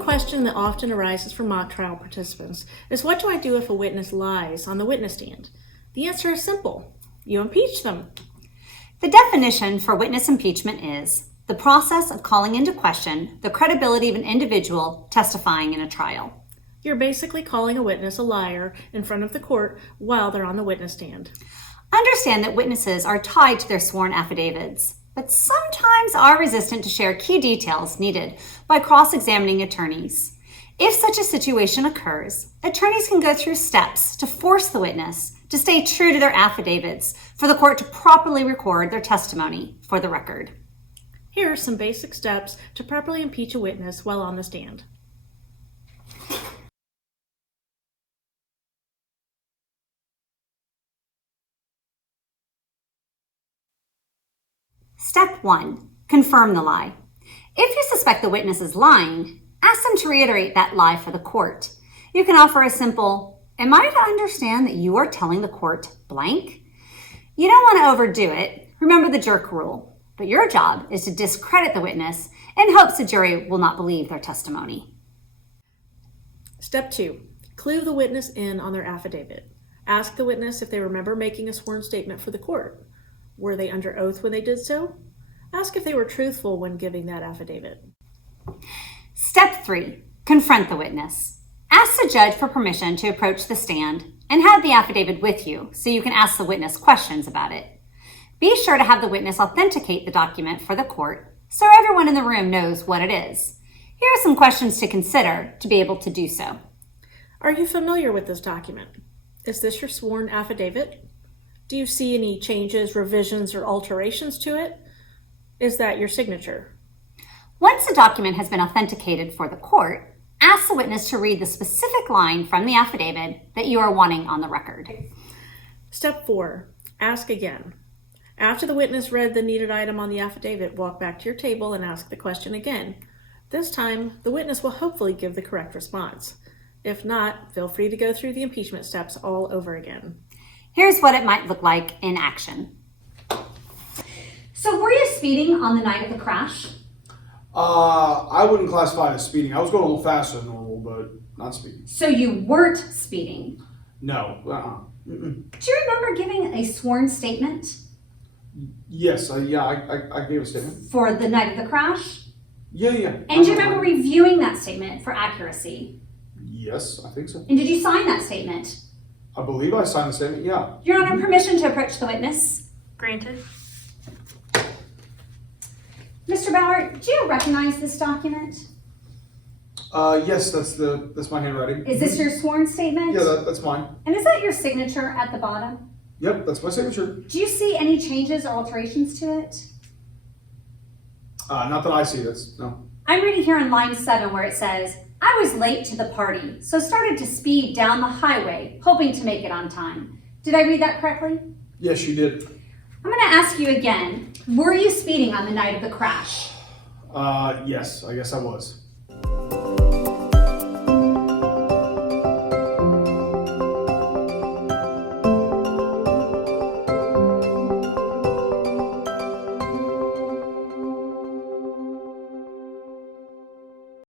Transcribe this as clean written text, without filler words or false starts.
One question that often arises for mock trial participants is, what do I do if a witness lies on the witness stand? The answer is simple. You impeach them. The definition for witness impeachment is the process of calling into question the credibility of an individual testifying in a trial. You're basically calling a witness a liar in front of the court while they're on the witness stand. Understand that witnesses are tied to their sworn affidavits, but sometimes are resistant to share key details needed by cross-examining attorneys. If such a situation occurs, attorneys can go through steps to force the witness to stay true to their affidavits for the court to properly record their testimony for the record. Here are some basic steps to properly impeach a witness while on the stand. Step 1. Confirm the lie. If you suspect the witness is lying, ask them to reiterate that lie for the court. You can offer a simple, "Am I to understand that you are telling the court blank?" You don't want to overdo it. Remember the jerk rule. But your job is to discredit the witness in hopes the jury will not believe their testimony. Step 2. Clue the witness in on their affidavit. Ask the witness if they remember making a sworn statement for the court. Were they under oath when they did so? Ask if they were truthful when giving that affidavit. Step 3. Confront the witness. Ask the judge for permission to approach the stand and have the affidavit with you so you can ask the witness questions about it. Be sure to have the witness authenticate the document for the court so everyone in the room knows what it is. Here are some questions to consider to be able to do so. Are you familiar with this document? Is this your sworn affidavit? Do you see any changes, revisions, or alterations to it? Is that your signature? Once the document has been authenticated for the court, ask the witness to read the specific line from the affidavit that you are wanting on the record. Step 4. Ask again. After the witness read the needed item on the affidavit, walk back to your table and ask the question again. This time, the witness will hopefully give the correct response. If not, feel free to go through the impeachment steps all over again. Here's what it might look like in action. So were you speeding on the night of the crash? I wouldn't classify it as speeding. I was going a little faster than normal, but not speeding. So you weren't speeding? No. Do you remember giving a sworn statement? Yes, I gave a statement. For the night of the crash? Yeah. And do you remember reviewing that statement for accuracy? Yes, I think so. And did you sign that statement? I believe I signed the statement, yeah. Your Honor, permission to approach the witness? Granted. Mr. Bauer, do you recognize this document? Yes, that's my handwriting. Is this your sworn statement? Yeah, that's mine. And is that your signature at the bottom? Yep, that's my signature. Do you see any changes or alterations to it? Not that I see, no. I'm reading here on line 7 where it says, "I was late to the party, so started to speed down the highway, hoping to make it on time." Did I read that correctly? Yes, you did. I'm going to ask you again, were you speeding on the night of the crash? Yes, I guess I was.